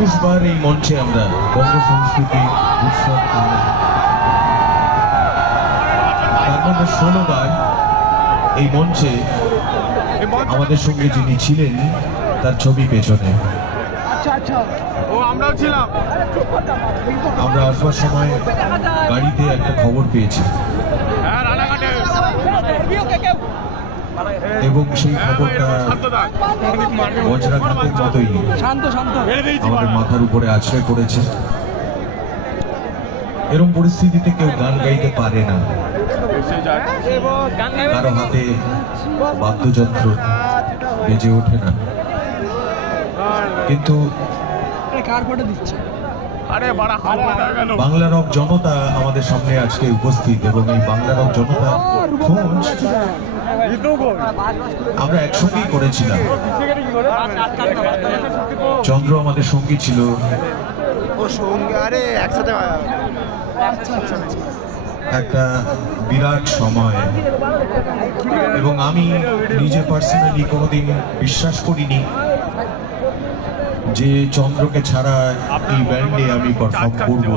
21 বার এই মঞ্চে আমরা বঙ্গ সংস্কৃতি উৎসব, তার মধ্যে 16 বার এই মঞ্চে আমাদের সঙ্গে যিনি ছিলেন তার ছবি পেছনে। আমরা আসবার সময় গাড়িতে একটা খবর পেয়েছি এবং সেই খবরটা বজ্রাঘাতের মতোই আমাদের মাথার উপরে আছড়ে পড়েছে। এরকম পরিস্থিতিতে কেউ গান গাইতে পারে না, কারো হাতে বাদ্যযন্ত্র বেজে ওঠে না, কিন্তু বাংলা রক জনতা আমাদের সামনে আজকে উপস্থিত এবং এই বাংলা রক জনতা খোঁজ আমরা একসঙ্গেই করেছিলাম। চন্দ্র আমাদের সঙ্গী ছিল, একটা বিরাট সময়, এবং আমি নিজে পার্সোনালি কোনোদিন বিশ্বাস করিনি যে চন্দ্রকে ছাড়া এই ব্যান্ডে আমি পারফর্ম করব।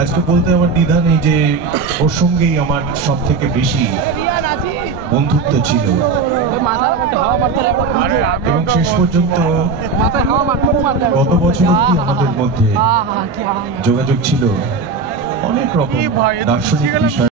আজকে বলতে আমার দ্বিধা নেই যে ওর সঙ্গেই আমার সব থেকে বেশি বন্ধুত্ব ছিল এবং শেষ পর্যন্ত গত বছর অব্দি আমাদের মধ্যে যোগাযোগ ছিল অনেক রকম দার্শনিক বিষয়।